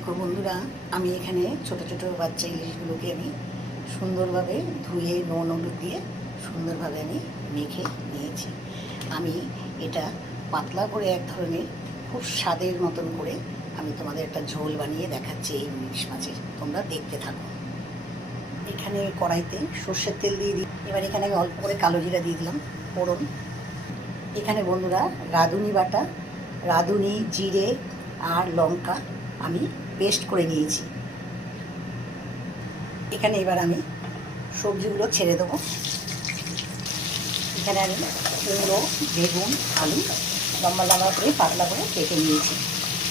দেখো বন্ধুরা, আমি এখানে ছোট ছোট বাচ্চা ইলিশগুলোকে আমি সুন্দরভাবে ধুয়ে নুন হলুদ দিয়ে সুন্দরভাবে আমি মেখে নিয়েছি। আমি এটা পাতলা করে এক ধরনের খুব স্বাদের মতন করে আমি তোমাদের একটা ঝোল বানিয়ে দেখাচ্ছি এই ইলিশ মাছের। তোমরা দেখতে থাকো। এখানে কড়াইতে সর্ষের তেল দিয়ে দিই। এবার এখানে আমি অল্প করে কালো জিরা দিয়ে দিলাম ফোড়ন। এখানে বন্ধুরা রাঁধুনি বাটা, রাঁধুনি, জিরে আর লঙ্কা আমি পেস্ট করে নিয়েছি। এখানে এবার আমি সবজিগুলো ছেড়ে দেবো। এখানে আমি কুমড়ো, বেগুন, আলু লম্বা লম্বা করে পাতলা করে কেটে নিয়েছি।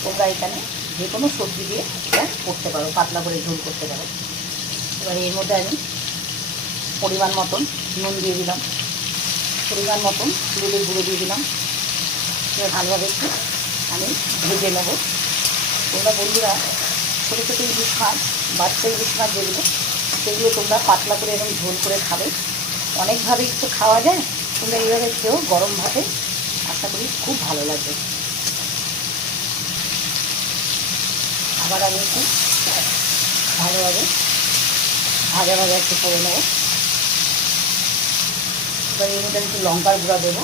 তোমরা এখানে যে কোনো সবজি দিয়ে এটা করতে পারো, পাতলা করে ঝোল করতে পারো। এবার এর মধ্যে আমি পরিমাণ মতন নুন দিয়ে দিলাম, পরিমাণ মতন হলুদের গুঁড়ো দিয়ে দিলাম। এবার ভালোভাবে একটু আমি ভেজে নেবো। তোমরা বন্ধুরা ছোটো ছোটো ইলিশ মাছ, বাচ্চা ইলিশ মাছ যেগুলো, সেগুলো তোমরা পাতলা করে এরকম ঝোল করে খাবে। অনেকভাবে একটু খাওয়া যায়, তোমরা এইভাবে খেয়েও গরম ভাতে আশা করি খুব ভালো লাগবে। আবার আমি একটু ভালোভাবে ভাজা ভাজা একটু করে নেবো। এবার এর মধ্যে একটু লঙ্কার গুঁড়া দেবো।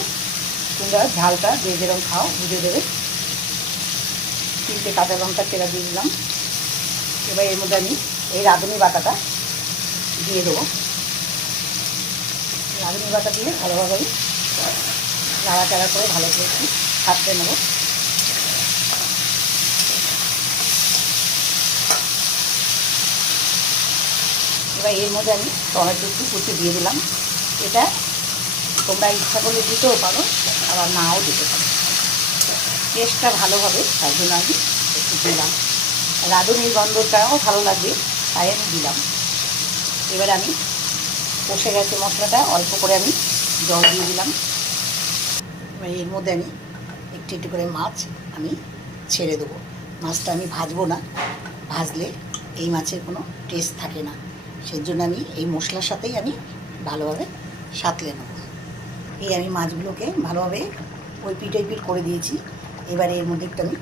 তোমরা ঝালটা যে যেরকম খাও বুঝে দেবে। 3টে কাঁচা লঙ্কা চেরা দিয়ে দিলাম। এবার এর মধ্যে আমি এই রাঁধুনি বাটাটা দিয়ে দেবো। রাঁধুনি বাটা দিয়ে ভালোভাবে নাড়াচাড়া করে ভালো করে একটু ছাড়তে নেব। এবার এর মধ্যে আমি টমেটো একটু কুচি দিয়ে দিলাম। এটা তোমরা ইচ্ছা করলে দিতেও পারো, আবার নাও দিতে পারো। টেস্টটা ভালো হবে তার জন্য আমি একটু দিলাম। রাঁধুনির গন্ধটাও ভালো লাগবে তাই আমি দিলাম। এবার আমি কষে গেছে মশলাটা, অল্প করে আমি জল দিয়ে দিলাম। এবার এর মধ্যে আমি একটু একটু করে মাছ আমি ছেড়ে দেবো। মাছটা আমি ভাজবো না, ভাজলে এই মাছের কোনো টেস্ট থাকে না। সেই জন্য আমি এই মশলার সাথেই আমি ভালোভাবে সাঁতলে নেব। এই আমি মাছগুলোকে ভালোভাবে ওই পিঠ করে দিয়েছি। এবারে এর মধ্যে একটু আমি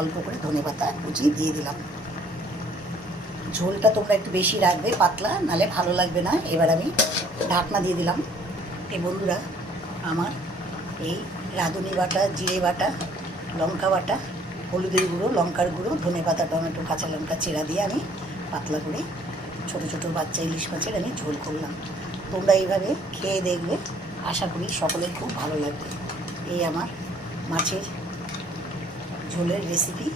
অল্প করে ধনেপাতা কুচি দিয়ে দিলাম। ঝোলটা তোমরা একটু বেশি রাখবে, পাতলা, নালে ভালো লাগবে না। এবার আমি ঢাকনা দিয়ে দিলাম। এই বন্ধুরা আমার এই রাঁধুনি বাটা, জিরে বাটা, লঙ্কা বাটা, হলুদের গুঁড়ো, লঙ্কার গুঁড়ো, ধনেপাতা, টমেটো, কাঁচা লঙ্কা চেরা দিয়ে আমি পাতলা করে ছোটো ছোটো বাচ্চা ইলিশ মাছের আমি ঝোল করলাম। তোমরা এইভাবে খেয়ে দেখবে, আশা করি সকলের খুব ভালো লাগবে। এই আমার মাছের ঝোলের রেসিপি।